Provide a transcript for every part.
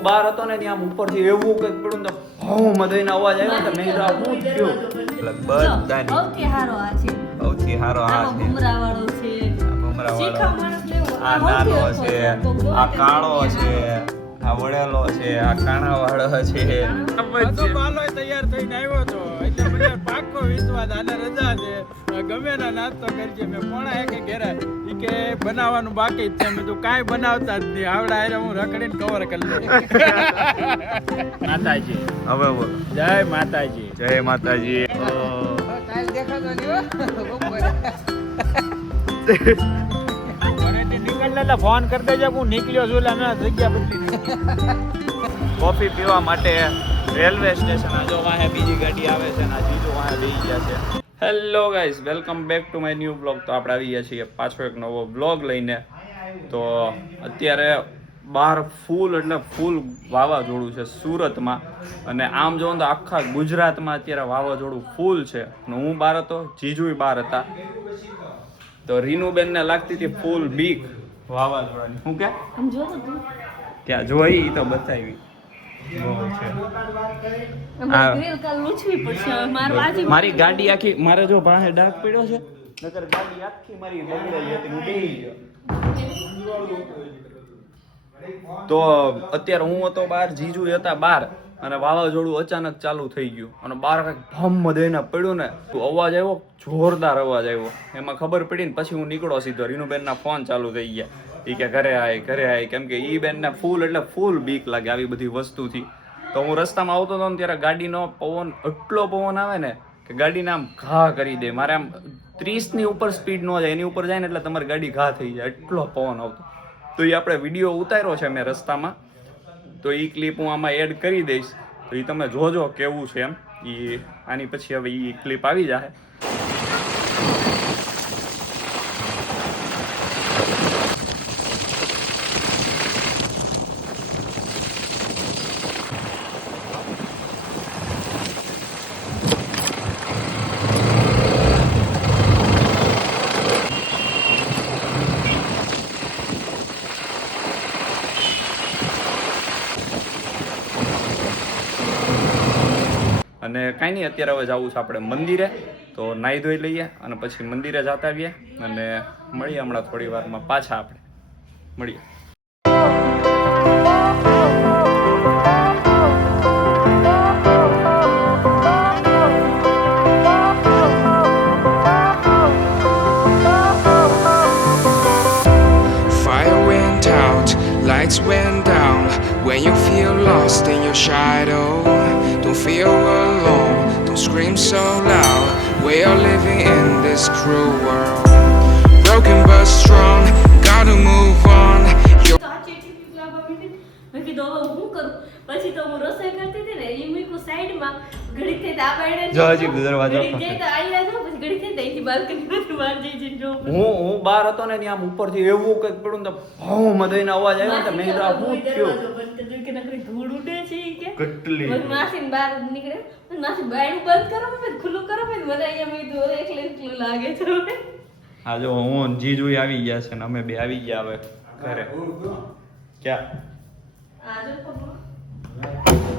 હું બહાર હતો ને ત્યાં ઉપરથી એવું કંઈક પડ્યું ને તો મધઈનો અવાજ આવ્યો તો મેં કીધું આ શું થયું? બધાની સૌથી હારો આ છે. સૌથી સારો આ છે, ભમરા વાળો છે. ભમરા વાળો, શીખા માણસ લેવો. આ નાનો છે, આ કાળો છે, આ વડેલો છે, આ કાણા વાળો છે. તો બાલો તૈયાર થઈને આવ્યો તો એટલે મને પાક્કો વિશ્વાસ આને રજા છે ગમે ના નાસ્તો કરજે. મેં પોણા એકે ઘેરા ઈ કે બનાવવાનું બાકી જ છે. મેં તો કાંઈ બનાવતા જ નહીં, આવડા હારે હું રખડીને કવર કરી લઉં. માતાજી હવે બોલો. જય માતાજી. જય માતાજી. નીકળતા ફોન કરી દેજો, હું નીકળ્યો છું એટલે અમે જગ્યા બદલી. કોફી પીવા માટે રેલવે સ્ટેશન આ જો વાહે બીજી ગાડી આવે છે ને આ જીજુ વાહે બેસી ગયા છે. Hello guys, welcome back to my new blog. તો આપણે આવી ગયા છીએ પાછો એક નવો બ્લોગ લઈને. તો અત્યારે બહાર ફૂલ એટલે ફૂલ વાવાઝોડું છે સુરતમાં, અને આમ જોઉં તો આખા ગુજરાતમાં અત્યારે વાવાઝોડું ફૂલ છે. અને હું બહાર હતો, જીજુય બહાર હતા. તો રીનુબેનને લાગતી હતી ફૂલ બીક વાવાઝોડાની. શું કે ક્યાં જોઈ તો બતાવી. મારી ગાડી આખી, મારે જો પાસે ડાક પડ્યો છે, નકર ગાડી આખી મારી બગડેલી હતી, હું બેહી ગયો. તો અત્યારે હું હતો બહાર, જીજુ હતા બહાર, અને વાવાઝોડું અચાનક ચાલુ થઈ ગયું અને બહાર કંઈક ભમ દઈને પડ્યું ને, તો અવાજ આવ્યો, જોરદાર અવાજ આવ્યો. એમાં ખબર પડી ને પછી હું નીકળો સીધો. રીનુબેનના ફોન ચાલુ થઈ ગયા. એ કે ઘરે આય, કેમ કે ઈ બેનને ફૂલ એટલે ફૂલ બીક લાગે આવી બધી વસ્તુથી. તો હું રસ્તામાં આવતો હતો ને ત્યારે ગાડીનો પવન, એટલો પવન આવે ને કે ગાડીને આમ ઘા કરી દે. મારે આમ 30ની ઉપર સ્પીડ ન જાય, એની ઉપર જાય ને એટલે તમારી ગાડી ઘા થઈ જાય, એટલો પવન આવતો. તો એ આપણે વિડીયો ઉતાર્યો છે મેં રસ્તામાં, તો એ ક્લિપ હું આમાં એડ કરી દઈશ. તો એ તમે જોજો કેવું છે એમ. એ આની પછી હવે એ ક્લિપ આવી જાય. અને કાંઈ નહીં, અત્યારે હવે જવું છે આપણે મંદિરે. તો નાહી ધોઈ લઈએ અને પછી મંદિરે જતા આવીએ અને મળીએ હમણાં થોડી વારમાં પાછા. આપણે મળીએ. Fire went out, lights went down. When you feel lost in your shadow, don't feel alone, don't scream so loud. We are living in this cruel world, broken but strong, gotta move on. મેં કીધું હવે હું કરું. પછી તો હું રસોઈ કરતી હતી ને, એ મૂક્યું સાઈડમાં. ઘડીક થઈ આ બાયણે જો હજી દરવાજો ઘડીક જઈ તો આયા જાવ, પછી ઘડીક થઈ અહીંથી બાલ્કનીમાંથી બહાર જઈ જો. હું બહાર હતો ને ત્યાં ઉપરથી એવું કંઈક પડ્યું ને તો મધઈનો અવાજ આવ્યો ને, મેં કીધું આ શું થયું? કે નકરી ધૂળ ઉડે છે ઈ કે. કેટલી માસીને બહાર નીકળે, માસી બાયણું બંધ કરો ને ખુલ્લું કરો ને, મને અહીંયા મેં કીધું એકલું એકલું લાગે છે. હા જો હું જીજુ આવી ગયા છે ને અમે બે આવી ગયા હવે ઘરે. ક્યાં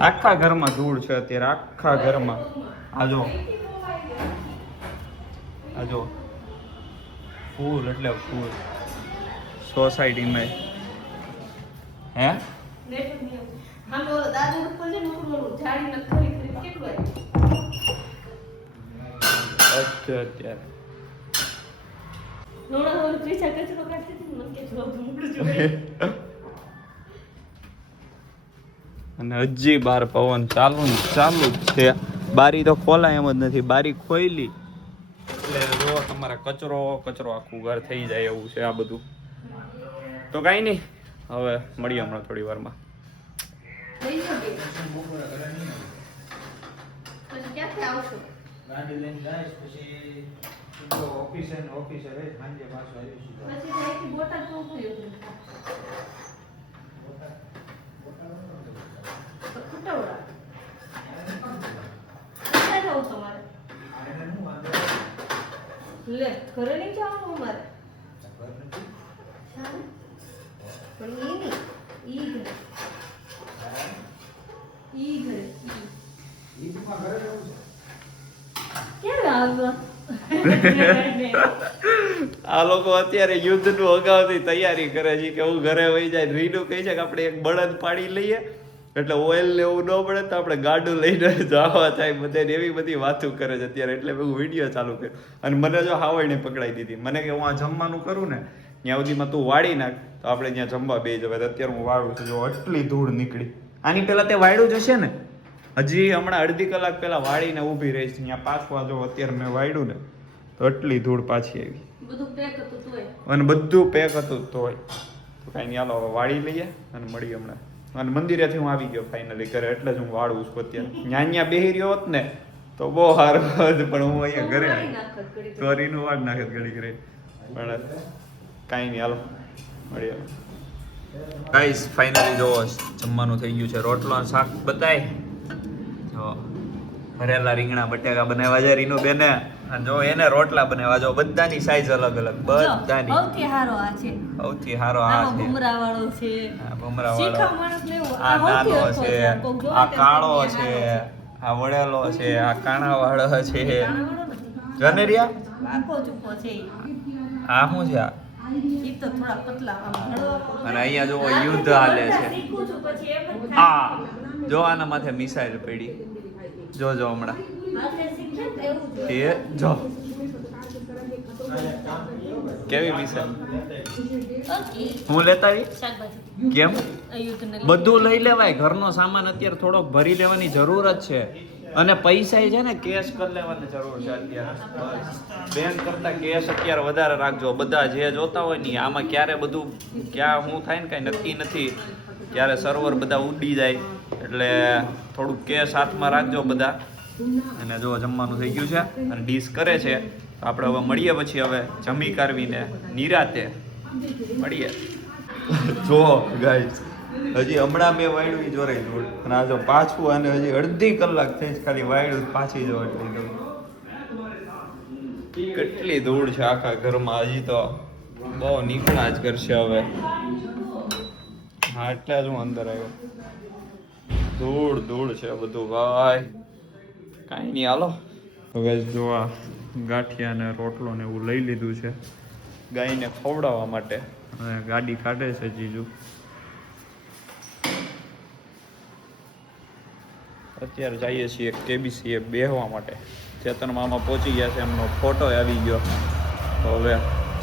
આખા ઘરમાં ધૂળ છે અત્યારે, આખા ઘરમાં. આ જો ફૂલ એટલે ફૂલ સોસાયટીમાં. હે હા તો દાદુ ઉપર છે ને ઓલું ઝાડી ન ખરી કેટલું અત્યારે નોડા ઓલું ત્રીસા કચરો કાઢતી હતી મને કે જો ધૂળ જોઈએ. અને હજી બાર પવન ચાલુ જ છે. બારી તો ખોલાય એમ જ નથી, બારી ખોઈલી એટલે જો તમારે કચરો આખું ઘર થઈ જાય એવું છે આ બધું. તો કાંઈ નહીં, હવે મળીએ હમણાં થોડી વારમાં. પછી ક્યાંથી આવશો? ગાડી લઈને જાય પછી ઓફિસે રહી સાંજે પાછો આવીશું. પછી ત્યાંથી બોટાદ પહોંચ્યું ખુટાવડા ક્યાં જવું તમારે? લે ઘરે નહીં જવાનું અમારે. પણ ઈ નહીં, ઈ જ નહીં. કેમ આવવા આ લોકો અત્યારે યુદ્ધનું અગાઉથી તૈયારી કરે છે કે હું ઘરે વહી જાય. રીનું કહે છે કે આપણે એક બળદ પાડી લઈએ એટલે ઓઇલ ને એવું ન પડે તો આપણે ગાડું લઈને જવા થાય બધાને, એવી બધી વાતો કરે છે અત્યારે. એટલે હું વિડીયો ચાલુ કર્યો અને મને જો હાવડને પકડાઈ દીધી. મને કે હું આ જમવાનું કરું ને ત્યાં સુધીમાં તું વાળી નાખ તો આપણે ત્યાં જમવા બે જવાય. અત્યારે હું વાળું છું, જો આટલી ધૂળ નીકળી. આની પહેલા તે વાળ્યું જ હશે ને, હજી હમણાં અડધી કલાક પહેલા વાળીને ઊભી રહીશ ત્યાં પાછું. જો અત્યારે મેં વાળ્યું ને તો આટલી ધૂળ પાછી આવી બધું પેક હતું તોય. અને બધું પેક હતું તોય. તો કાંઈ નહીં, હાલો હવે વાળી લઈએ અને મળીએ હમણાં. અને મંદિરેથી હું આવી ગયો ફાઇનલી ઘરે, એટલે જ હું વાળું છું અત્યારે. ત્યાં બેહી રહ્યો હોત ને તો બહુ સારું હોત, પણ હું અહીંયા ઘરે ચોરીનું વાળ નાખે ઘડી ઘરે. પણ કાંઈ નહીં, હાલો મળીએ. ગાઈસ ફાઇનલી જો જમવાનું થઈ ગયું છે. રોટલો અને શાક બતાય, જો ભરેલા રીંગણા બટેકા બનાવ્યા છે રીનુ બેને. અને જો એને રોટલા બનાવ્યા, જો બધાની સાઈઝ અલગ અલગ, બધાની. સૌથી હારો આ છે, સૌથી સારો આ છે, ભમરા વાળો છે, આ ભમરા શીખા વાળો, માણસ લેવો, આ નાનો સૌથી છે, હરખો કોક જોવે આ તો કાળો આ છે, હારો આ વડેલો છે, આ કાણા વાળો છે, કાણાવાળો નથી. જનેરિયા આખો ચૂપો છે આ શું છે આ? ઈ તો થોડા પતલા આમ હળવા. અને અહીંયા જો યુદ્ધ હાલે છે. શીખું છું પછી એમ જ થાય. આ જો આના માથે મિસાઈલ પડી, જો હમણાં હાથે શીખે ને એવું જ. એ જો કેવી મિસાઈલ. ઓકે. હું લેતા આવી શાકભાજી કેમ અયુધને બધું લઈ લેવાય. ઘરનો સામાન અત્યારે થોડોક ભરી લેવાની જરૂર જ છે. અને પૈસા છે ને કેશ કરી લેવાની જરૂર છે અત્યારે. બેંક કરતા કેશ અત્યારે વધારે રાખજો. બધા જે જોતા હોય ને આમાં ક્યારે બધું ક્યાં શું થાય ને કાંઈ નક્કી નથી, ક્યારે સર્વર બધા ઉડી જાય. એટલે થોડુંક કેશ હાથમાં રાખજો બધા. અને જો જમવાનું થઈ ગયું છે અને ડીશ કરે છે. તો આપણે હવે મળીએ પછી, હવે જમી કારવીને નિરાતે મળીએ. જો ગાઈસ હજી હમણાં મેં વાયડું ઈ જોરાઈ જોડ અને આ જો પાછું આને હજી અડધી કલાક થઈ ખાલી વાયડું પાછી જો એટલી ધૂળ. કેટલી ધૂળ છે આખા ઘરમાં. હજી તો બહુ નીકળા જ કરશે હવે. હા એટલે જ હું અંદર આવ્યો. ધૂળ છે બધું ભાઈ. કાંઈ નહીં, હાલો હવે જો આ ગાંઠિયા ને રોટલો ને એવું લઈ લીધું છે ગાયને ખવડાવવા માટે. અને ગાડી કાઢે છે જીજુ. અત્યારે જઈએ છીએ કેબીસી બેહવા માટે. ચેતન મામા પહોંચી ગયા છે, એમનો ફોટો આવી ગયો. તો હવે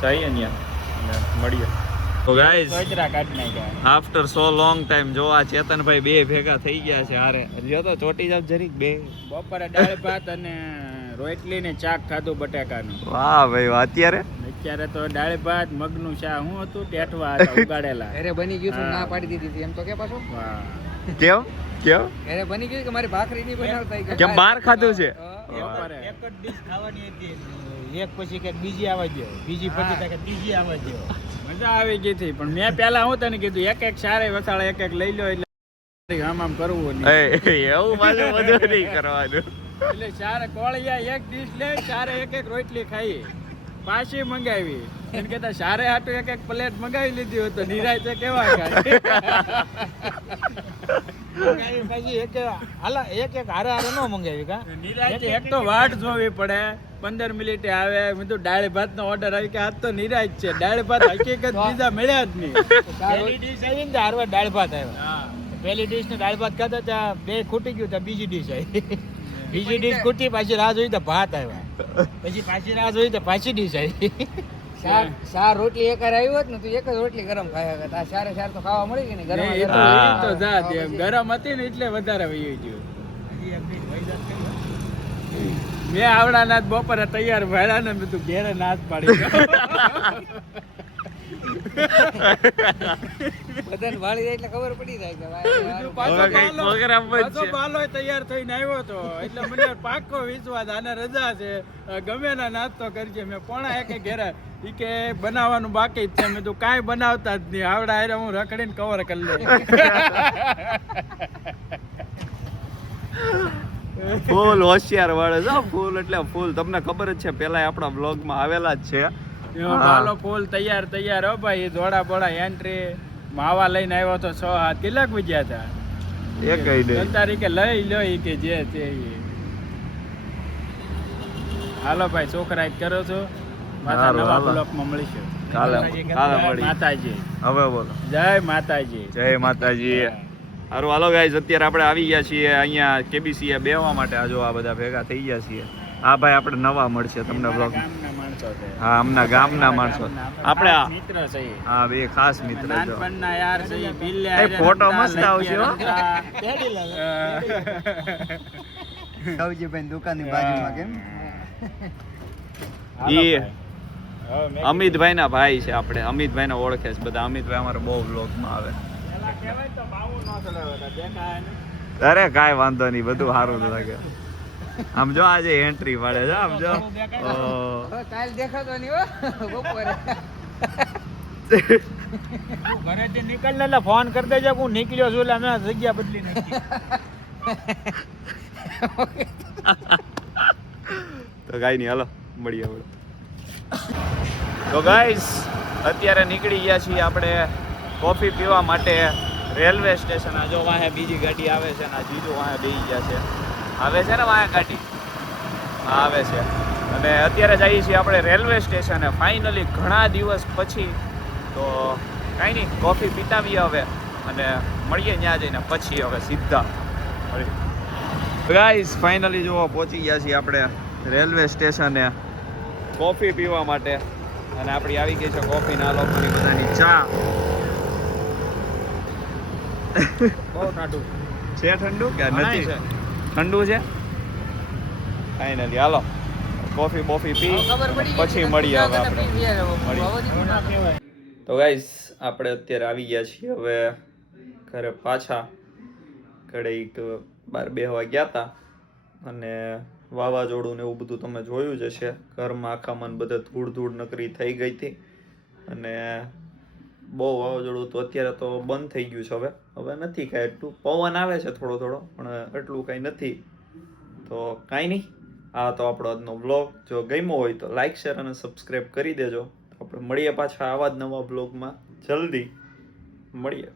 જઈએ ત્યાં અને મળીએ. તો ગાઈઝ કોઈતરા કાઢી નાખ્યા. આફ્ટર સો લોંગ ટાઈમ જો આ ચેતનભાઈ બે ભેગા થઈ ગયા છે હારે. જો તો ચોટી જાવ જરીક બે. બપોરે દાળ ભાત અને રોટલી ને શાક ખાધું બટાકાનું. વાહ ભાઈ વાહ. અત્યારે તો દાળ ભાત મગનું શાક શું હતું ટેટવા હતા ઉગાડેલા. ઘરે બની ગયું તો ના પાડી દીધી હતી એમ તો કે પાછો વાહ. કેમ ઘરે બની ગયું કે મારી ભાખરી નહીં બનાવતા કેમ બહાર ખાધું છે? એક જ ડીશ ખાવાની હતી, એક પછી કે બીજી આવવા દો, બીજી પછી કે ત્રીજી આવવા દો. મજા આવી ગઈ હતી. પણ મેં પેલા હું તને કીધું એક સારે વસાળે એક લઈ લો એટલે આમ કરવું નહીં. એવું પાછું બધું નહીં કરવાનું. એટલે ચારે કોળિયા એક ડીશ લે, ચારે એક રોટલી ખાઈ, પાછી મંગાવી. એમ કેતા સારે હાટું એક પ્લેટ મંગાવી લીધી હોય તો નિરાય છે કેવા ખાય. પછી એક હારે ન મંગાવી કા નિરાય. એક તો વાટ જોવી પડે, 15 મિનિટે આવે. મેં તો દાળ ભાત નો ઓર્ડર આવી કે આજ તો નિરાય છે. દાળ ભાત હકીકત બીજા મળ્યા જ નહીં. પહેલી ડીશ આવી ને હારવા દાળ ભાત આવ્યા. પહેલી ડીશ ને દાળ ભાત ખાધા ત્યાં બે ખૂટી ગયું, ત્યાં બીજી ડીશ આવી. બીજી ડીશ ખૂટી, પાછી રાહ જોઈ તો ભાત આવ્યા. પછી પાછી રાહ જોઈ તો પાછી ડીશ આવી. ચાર રોટલી એક આવ્યો હોત ને તો એક જ રોટલી ગરમ ખાયા હતા. ચારે ચાર તો ખાવા મળી ગઈ ને ગરમ. એ તો એ તો જા દે. ગરમ હતી ને એટલે વધારે વહી ગયું. મેં આવડા નાથ બપોરે તૈયાર ભર્યા ને બધું ઘેરે નાથ પાડી બધાને વાળી જાય એટલે ખબર પડી જાય કે બાલો તૈયાર થઈને આવ્યો હતો. એટલે મને પાક્કો વિશ્વાસ આને રજા છે, ગમે ના નાસ્તો કરજે. મેં પોણા એક ઘેરે ઈ કે બનાવવાનું બાકી જ છે. મેં તું કાંઈ બનાવતા જ નહીં, આવડા હારે હું રખડીને કવર કરી લઉં. ફૂલ હોશિયાર વાળે છે ફૂલ. એટલે ફૂલ તમને ખબર જ છે, પેલા આપણા બ્લોગમાં આવેલા જ છે. બાલો ફૂલ તૈયાર હો ભાઈ. ધોળા બોળા એન્ટ્રી માવા લઈને આવ્યો તો 6-7 કેટલાક વિજ્યા હતા. એ કઈ દે તારીખે લઈ લો ઈ કે જે છે હાલો ભાઈ છોકરા કરો છો પાછા હારું, નવા હાલો. બ્લોકમાં મળીશું કાલે મળી માતાજી હવે બોલો જય માતાજી જય માતાજી સારું હાલો ગાઈઝ અત્યારે આપણે આવી ગયા છીએ અહીંયા કેબીસી બેહવા માટે આ જો આ બધા ભેગા થઈ ગયા છીએ આ ભાઈ આપણે નવા મળશે તમને બ્લોગ ગામના માણસો છે હા અમના ગામના માણસો આપણે આ મિત્ર છે ઈ. હા બે ખાસ મિત્ર જો નાનપણના યાર છે ઈ. બિલ્લે એ હારે ફોટો રમતા, મસ્ત આવશે હો. લખિયા સૌજીભાઈ દુકાનની બાજુમાં કેમ હાલો ઈ ભાઈ. હવે મેં અમિતભાઈ ના ભાઈ છે આપણે અમિતભાઈ ને ઓળખે છે બધા અમિતભાઈ અમારે બહુ બ્લોગમાં આવે પેલા કહેવાય તો બાવું ન ચડાવતા, દેખાય ને. અરે કાંઈ વાંધો નહીં બધું સારું લાગે આમ જો આજે એન્ટ્રી મળે છે આમ જો ઓહ. હવે કાલ દેખાતો નહીં હો બપોરે તું ઘરેથી નીકળ ને એટલે ફોન કરી દેજે કે હું નીકળ્યો છું એટલે અમે જગ્યા બદલી નાખી તો કાંઈ નહીં હાલો મળીએ આપણે તો ગાઈસ અત્યારે નીકળી ગયા છીએ આપણે કોફી પીવા માટે રેલવે સ્ટેશન આ જો વાહે બીજી ગાડી આવે છે ને આ જીજુ વાહે બેસી ગયા છે આવે છે ને વાહે ગાડી હા આવે છે અને અત્યારે જઈએ છીએ આપણે રેલવે સ્ટેશને ફાઇનલી ઘણા દિવસ પછી તો કાંઈ નહીં કોફી પીતાવીએ હવે અને મળીએ ત્યાં જઈને પછી હવે સીધા મળીએ ગાઈસ ફાઇનલી જો પહોંચી ગયા છીએ આપણે રેલવે સ્ટેશને કોફી પીવા માટે અને આપણી આવી ગઈ છે કોફી ના લોકોની બધાની ચા બહુ ટાટું છે ઠંડુ કે નથી છે. ઠંડુ છે ફાઇનલી હાલો કોફી બોફી પી ખબર પડી પછી મળીએ હવે આપણે મળીએ. કહેવાય તો ગાઈસ આપણે અત્યારે આવી ગયા છીએ હવે ઘરે પાછા ઘડીક બાર બેહવા ગયા હતા અને વાવાઝોડું ને એવું બધું તમે જોયું જ હશે ઘરમાં આખામાં બધે ધૂળ ધૂળ નકરી થઈ ગઈ હતી અને બહુ વાવાઝોડું તો અત્યારે તો બંધ થઈ ગયું છે હવે નથી કાંઈ એટલું પવન આવે છે થોડો થોડો પણ એટલું કાંઈ નથી તો કાંઈ નહીં આ તો આપણો આજનો વ્લોગ જો ગમ્યો હોય તો લાઈક શેર અને સબસ્ક્રાઈબ કરી દેજો આપણે મળીએ પાછા આવા જ નવા બ્લોગમાં જલ્દી મળીએ